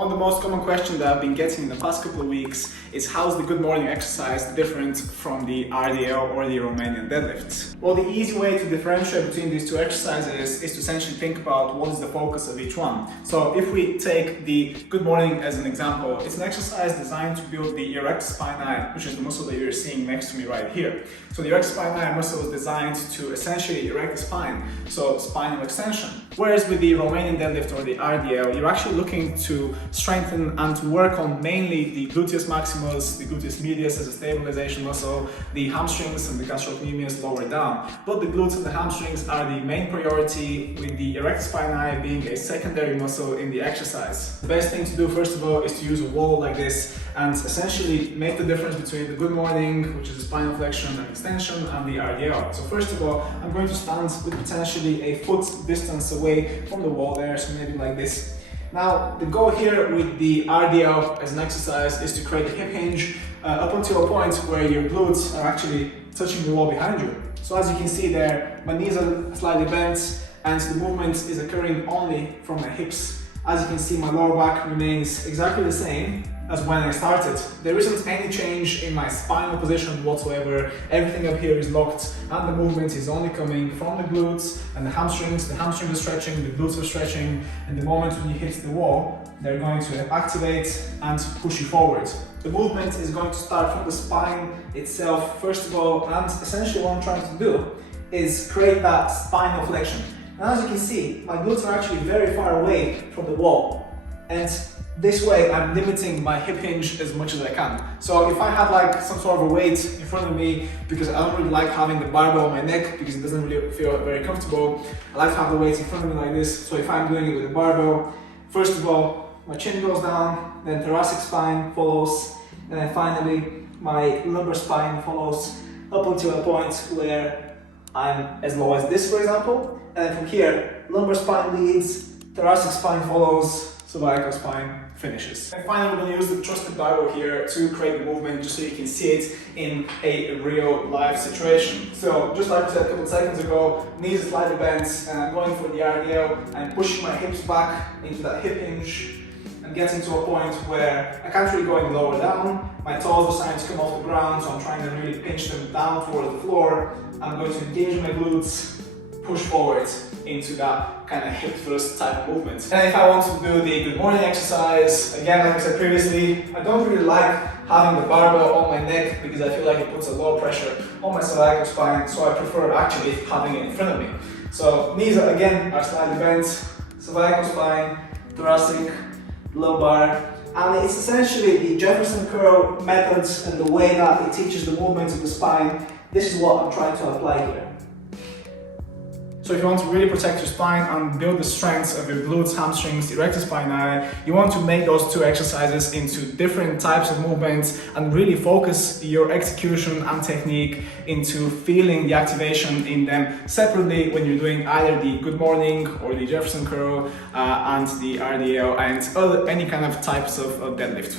One of the most common questions that I've been getting in the past couple of weeks is how's the good morning exercise different from the RDL or the Romanian deadlift? Well, the easy way to differentiate between these two exercises is to essentially think about what is the focus of each one. So if we take the good morning as an example, it's an exercise designed to build the erector spinae, which is the muscle that you're seeing next to me right here. So the erector spinae muscle is designed to essentially erect the spine, so spinal extension. Whereas with the Romanian deadlift or the RDL, you're actually looking to strengthen and to work on mainly the gluteus maximus, the gluteus medius as a stabilization muscle, the hamstrings and the gastrocnemius lower down. But the glutes and the hamstrings are the main priority, with the erector spinae being a secondary muscle in the exercise. The best thing to do first of all is to use a wall like this and essentially make the difference between the good morning, which is the spinal flexion and extension, and the RDL. So first of all, I'm going to stand with potentially a foot distance away from the wall there, so maybe like this. Now, the goal here with the RDL as an exercise is to create a hip hinge up until a point where your glutes are actually touching the wall behind you. So as you can see there, my knees are slightly bent and the movement is occurring only from my hips. As you can see, my lower back remains exactly the same as when I started. There isn't any change in my spinal position whatsoever. Everything up here is locked and the movement is only coming from the glutes and the hamstrings. The hamstrings are stretching, the glutes are stretching, and the moment when you hit the wall, they're going to activate and push you forward. The movement is going to start from the spine itself first of all, and essentially what I'm trying to do is create that spinal flexion. And as you can see, my glutes are actually very far away from the wall, and this way I'm limiting my hip hinge as much as I can. So if I had like some sort of a weight in front of me, because I don't really like having the barbell on my neck because it doesn't really feel very comfortable, I like to have the weight in front of me like this. So if I'm doing it with a barbell, first of all my chin goes down, then thoracic spine follows, and then finally my lumbar spine follows up until a point where I'm as low as this, for example, and then from here lumbar spine leads, thoracic spine follows, cervical spine finishes. And finally, we're going to use the trusted barbell here to create the movement just so you can see it in a real life situation. So just like I said a couple of seconds ago, knees are slightly bent and I'm going for the RDL and pushing my hips back into that hip hinge and getting to a point where I can't really go any lower down. My toes are starting to come off the ground, so I'm trying to really pinch them down towards the floor. I'm going to engage my glutes, push forward into that kind of hip thrust type of movement. And if I want to do the good morning exercise, again, like I said previously, I don't really like having the barbell on my neck because I feel like it puts a lot of pressure on my cervical spine, so I prefer actually having it in front of me. So knees again are slightly bent, cervical spine, thoracic, lumbar, and it's essentially the Jefferson curl methods and the way that it teaches the movement of the spine. This is what I'm trying to apply here. So if you want to really protect your spine and build the strengths of your glutes, hamstrings, erector spinae, you want to make those two exercises into different types of movements and really focus your execution and technique into feeling the activation in them separately when you're doing either the good morning or the Jefferson curl and the RDL and any kind of types of deadlift.